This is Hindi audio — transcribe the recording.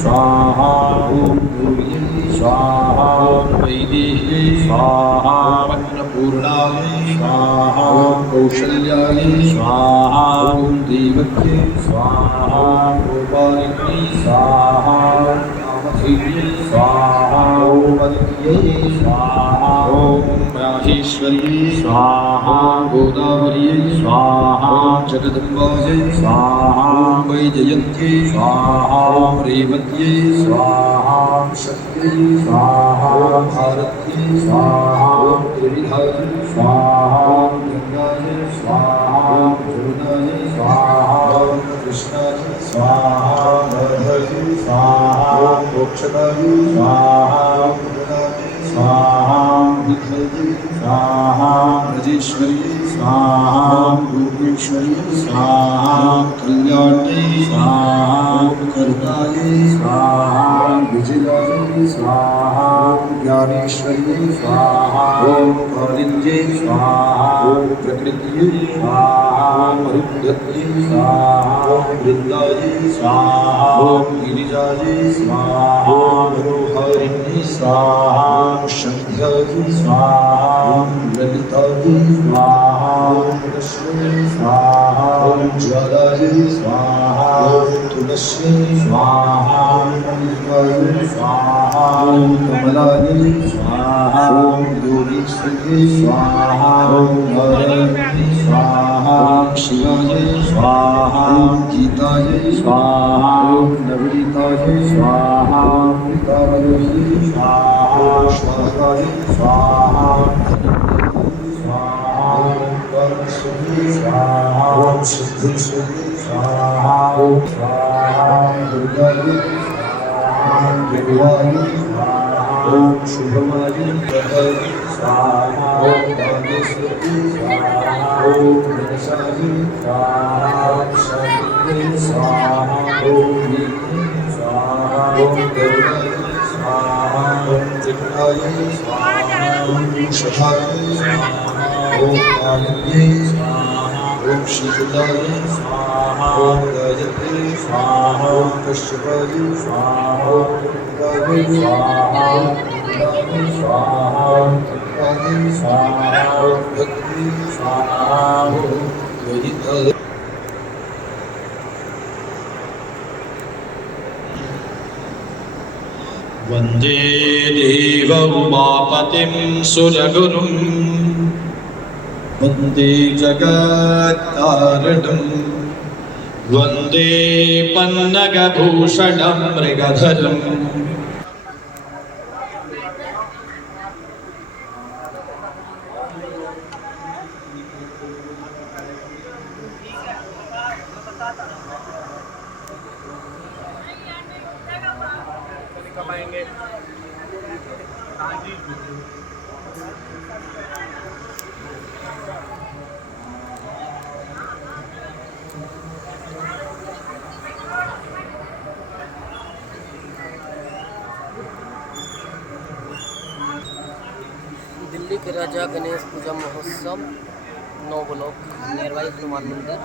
स्वाहा ओम गौर्यै स्वाहा ओम वैदेह्यै स्वाहा ओम अन्नपूर्णायै स्वाहा ओम कौशल्यायै स्वाहा ओम देवक्यै स्वाहा ओम गोपालिन्यै स्वाहा ओम कामधेन्यै स्वाहा ओम अदित्यै स्वाहा ओम माहेश्वर्यै स्वाहा ओम गोदावर्यै स्वाहा ओम जगदम्बायै स्वाहा ओम वैजयन्त्यै स्वाहा ओम रेवत्यै स्वाहा ओम शक्त्यै स्वाहा ओम भारत्यै स्वाहा ओम त्रिविधायै स्वाहा ओम गंगायै स्वाहा ओम जमुनायै स्वाहा ओम कृष्णायै स्वाहा ओम राधायै स्वाहा ओम मोक्षदायै स्वाहा ओम गणायै स्वाहा ओम विद्मयै स्वाहा ओम ब्रजेश्वर्यै स्वाहा ओम रूपेश्वर्यै स्वाहा ओम कल्याण्यै स्वाहा ओम करुणायै स्वाहा ओम विजयायै स्वाहा ओम ज्ञानेश्वर्यै स्वाहा ओम कालिन्यै स्वाहा ओम प्रकृत्यै स्वाहा ओम अरुन्धत्यै स्वाहा ओम वृन्दायै स्वाहा ओम गिरिजायै स्वाहा ओम मनोहारिण्यै स्वाहा ओम सन्ध्यायै स्वाहा ओम ललितायै स्वाहा ओम रश्मै स्वाहा ओम ज्वालायै स्वाहा ओम तुलस्यै स्वाहा ओम मल्लिकायै स्वाहा ओम कमलायै स्वाहा ओम योगीश्वर्यै स्वाहा ओम नारायण्यै स्वाहा ओम शिवायै स्वाहा ओम गीतायै स्वाहा ओम नवनीतायै स्वाहा ओम पितामह्यै स्वाहा ओम स्वाहायै स्वाहा ओम परमेश्वर्यै स्वाहा ओम सिद्धेश्वर्यै स्वाहा ओम स्वाहा दुर्गायै ओम दुर्गायै ओम शुभमायै प्रदायै स्वाहा ओम नागेश्वर्यै ओम मनसायै ओम शान्त्यै स्वाहा ओम वीर्यै स्वाहा ओम गरुडायै ओम त्रिपुरायै ओम शठायै ओम मालिन्यै ओम शीतलायै ओम गायत्र्यै ओम कश्यपायै ओम कृतिकायै ओम कुलायै ओम तप्तायै ओम भक्त्यै ओम द्वैतायै वन्दे देव उमापतिं सुरगुरुं वन्दे जगत्कारणं वन्दे पन्नगभूषणं मृगधरम् दिल्ली के राजा गणेश पूजा महोत्सव 9 ब्लॉक नियर बाई हनुमान मंदिर।